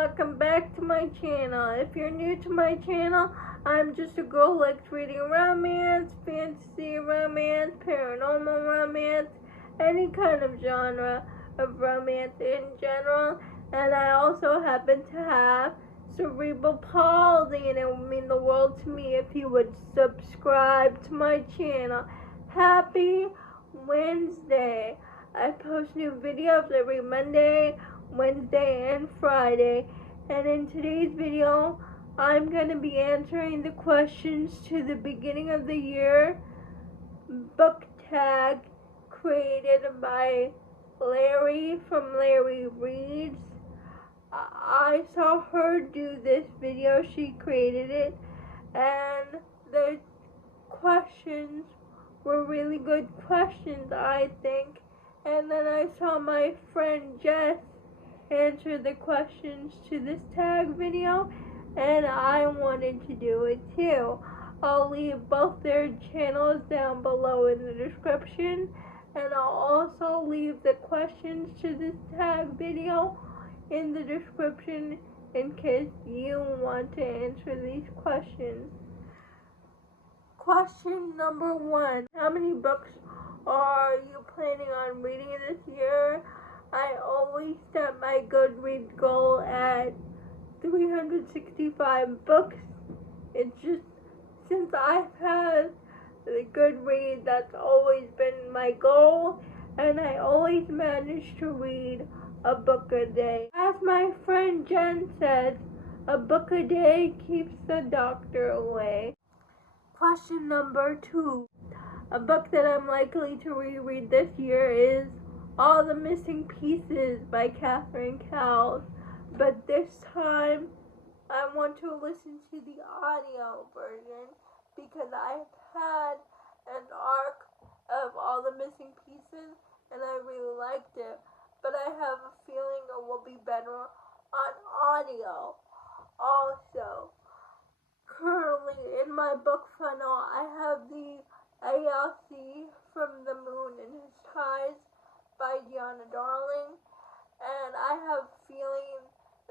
welcome back to my channel. If you're new to my channel, I'm just a girl who likes reading romance, fantasy romance, paranormal romance, any kind of genre of romance in general. And I also happen to have cerebral palsy, and it would mean the world to me if you would subscribe to my channel. Happy Wednesday. I post new videos every Monday, Wednesday, and Friday. And in today's video, I'm going to be answering the questions to the beginning of the year book tag created by Larry from Larry Reads. I saw her do this video. She created it, and the questions were really good questions, I think. And then I saw my friend Jess answer the questions to this tag video, and I wanted to do it too. I'll leave both their channels down below in the description, and I'll also leave the questions to this tag video in the description in case you want to answer these questions. Question number 1. How many books are you planning on reading this year? I always set my Goodreads goal at 365 books. It's just, since I've had the Goodreads, that's always been my goal, and I always manage to read a book a day. As my friend Jen says, a book a day keeps the doctor away. Question number 2. A book that I'm likely to reread this year is All the Missing Pieces by Catherine Cowles, but this time I want to listen to the audio version because I've had an arc of All the Missing Pieces and I really liked it, but I have a feeling it will be better on audio. Also, currently in my book funnel, I have the ALC from The Moon in His Ties by Deanna Darling, and I have a feeling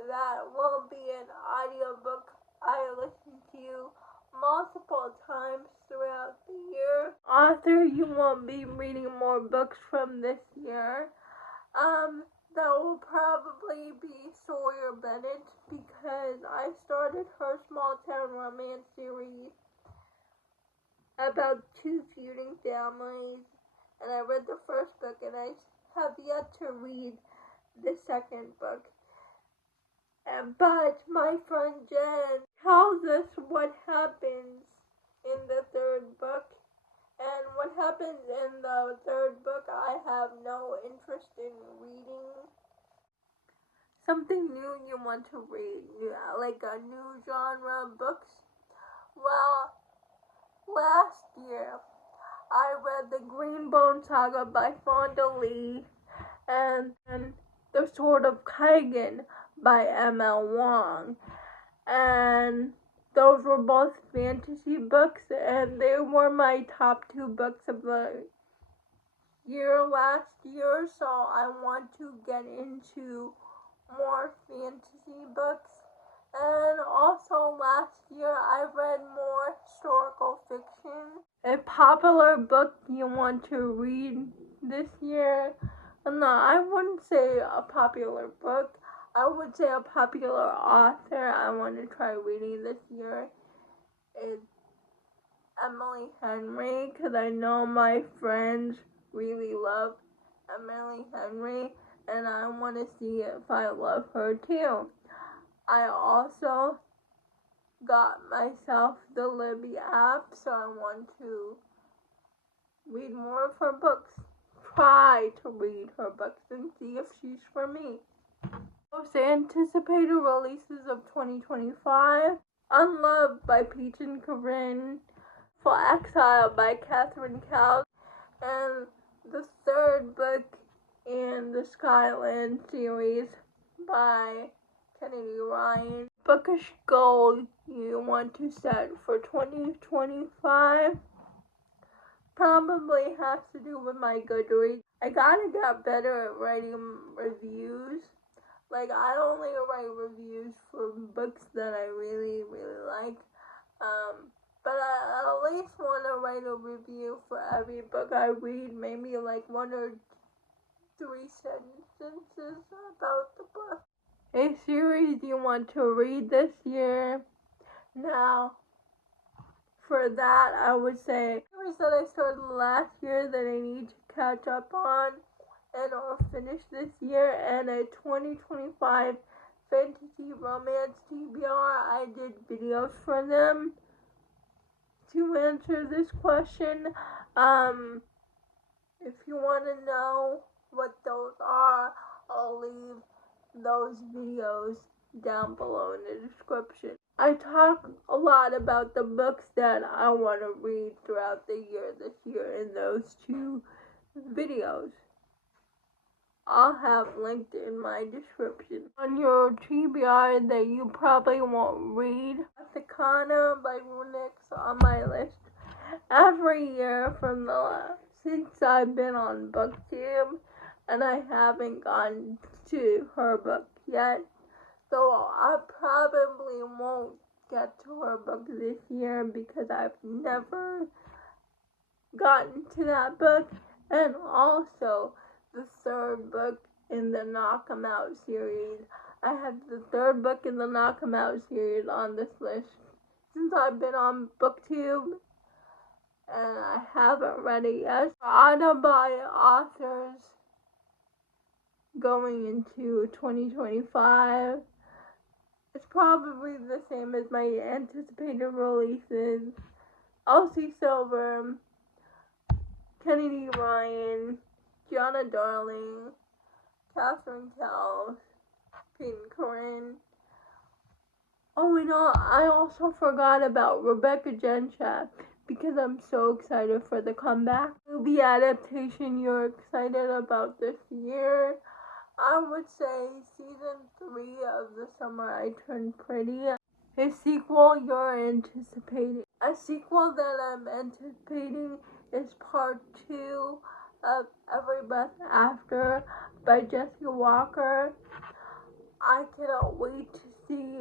that will be an audiobook I listen to multiple times throughout the year. Author you won't be reading more books from this year. That will probably be Sawyer Bennett because I started her small town romance series about two feuding families, and I read the first book and I have yet to read the second book. But my friend Jen tells us what happens in the third book, and what happens in the third book I have no interest in reading. Something new you want to read, like a new genre of books? Well, last year I read the Greenbone Saga by Fonda Lee and The Sword of Kaigan by M.L. Wong, and those were both fantasy books, and they were my top 2 books of the year last year, so I want to get into more fantasy books. And also last year I read more historical fiction. A popular book you want to read this year? No, I wouldn't say a popular book. I would say a popular author I want to try reading this year is Emily Henry, because I know my friends really love Emily Henry, and I want to see if I love her too. I also got myself the Libby app, so I want to read more of her books. Try to read her books and see if she's for me. Most anticipated releases of 2025: Unloved by Peach and Corinne, For Exile by Catherine Cowles, and the third book in the Skyland series by Kennedy Ryan. Bookish goal you want to set for 2025 probably has to do with my Goodreads. I gotta get better at writing reviews, Like, I only write reviews for books that I really, really like. But I at least want to write a review for every book I read, maybe like 1 or 3 sentences about the book. A series you want to read this year. Now, for that, I would say series that I started last year that I need to catch up on and or finish this year, and a 2025 fantasy romance TBR. I did videos for them to answer this question. If you want to know what those are, I'll leave those videos down below in the description. I talk a lot about the books that I want to read throughout the year this year in those 2 videos. I'll have linked in my description. On your TBR that you probably won't read, Athakana by Runix on my list every year since I've been on booktube, and I haven't gotten to her book yet. So I probably won't get to her book this year because I've never gotten to that book. And also the 3rd book in the Knock 'Em Out series. I have the 3rd book in the Knock 'Em Out series on this list since I've been on booktube, and I haven't read it yet. Autobi authors going into 2025. It's probably the same as my anticipated releases. Elsie Silver, Kennedy Ryan, Gianna Darling, Catherine Kells, Peyton Corinne. Oh, and I also forgot about Rebecca Genchak because I'm so excited for the comeback. Movie adaptation you're excited about this year. I would say season 3 of The Summer I Turned Pretty. A sequel you're anticipating. A sequel that I'm anticipating is part 2 of Every Breath After by Jessica Walker. I cannot wait to see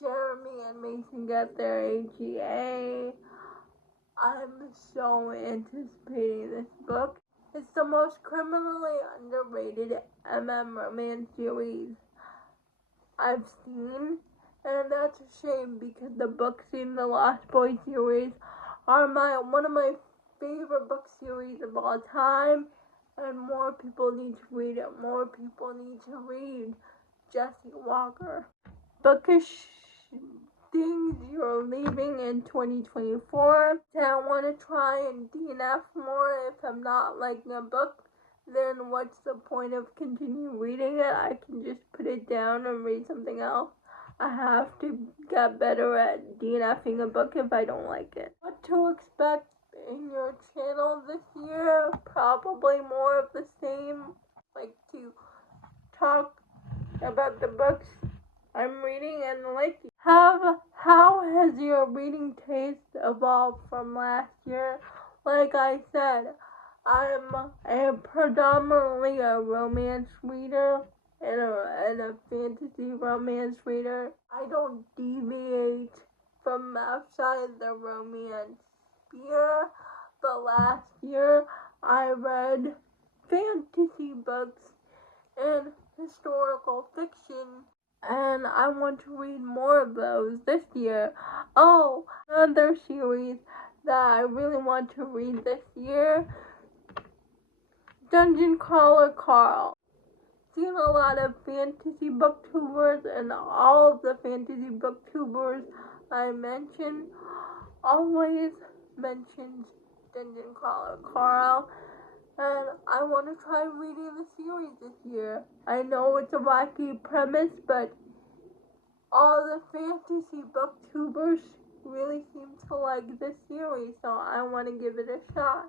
Jeremy and Mason get their AGA. I'm so anticipating this book. It's the most criminally underrated romance series I've seen, and that's a shame because the books in the Lost Boys series are one of my favorite book series of all time, and more people need to read it. More people need to read Jessie Walker. Bookish things you're leaving in 2024. I want to try and DNF more. If I'm not liking a book, then what's the point of continuing reading it? I can just put it down and read something else. I have to get better at DNFing a book if I don't like it. What to expect in your channel this year? Probably more of the same. Like to talk about the books I'm reading and liking. How has your reading taste evolved from last year? Like I said, I'm predominantly a romance reader and a fantasy romance reader. I don't deviate from outside the romance sphere, but last year I read fantasy books and historical fiction, and I want to read more of those this year. Oh, another series that I really want to read this year, Dungeon Crawler Carl. Seen a lot of fantasy booktubers, and all of the fantasy booktubers I mention always mentions Dungeon Crawler Carl, and I want to try reading the series this year. I know it's a wacky premise, but all the fantasy booktubers really seem to like this series, so I want to give it a shot.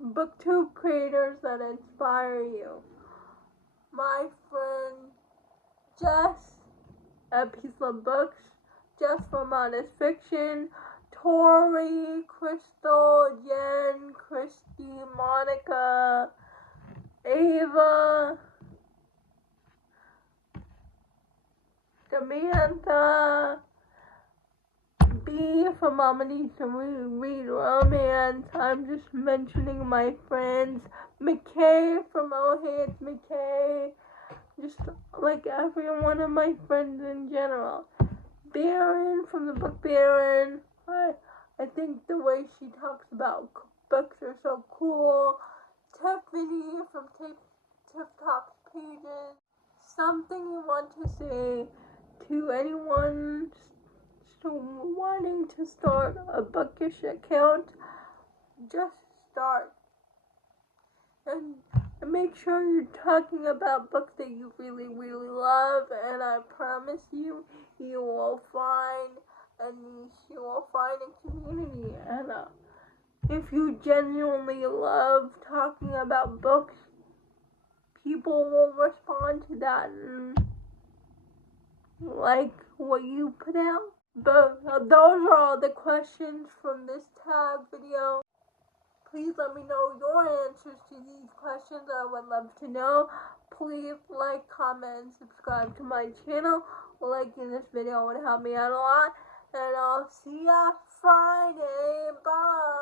Booktube creators that inspire you. My friend Jess at Peace Love Books, Jess from Honest Fiction, Tori, Crystal, Jen, Christy, Monica, Ava, Samantha, B from Mama Needs to Read Romance. I'm just mentioning my friends. McKay from Oh Hey It's McKay. Just like every one of my friends in general. Baron from the book Baron. I think the way she talks about books are so cool. Tiffany from Tiff Talks Pages. Something you want to say to anyone wanting to start a bookish account? Just start. And make sure you're talking about books that you really, really love, and I promise you, you will find a niche, you will find a community, and if you genuinely love talking about books, people will respond to that and like what you put out. But those are all the questions from this tag video. Please let me know your answers to these questions. I would love to know. Please like, comment, and subscribe to my channel. Liking this video would help me out a lot. And I'll see ya Friday. Bye.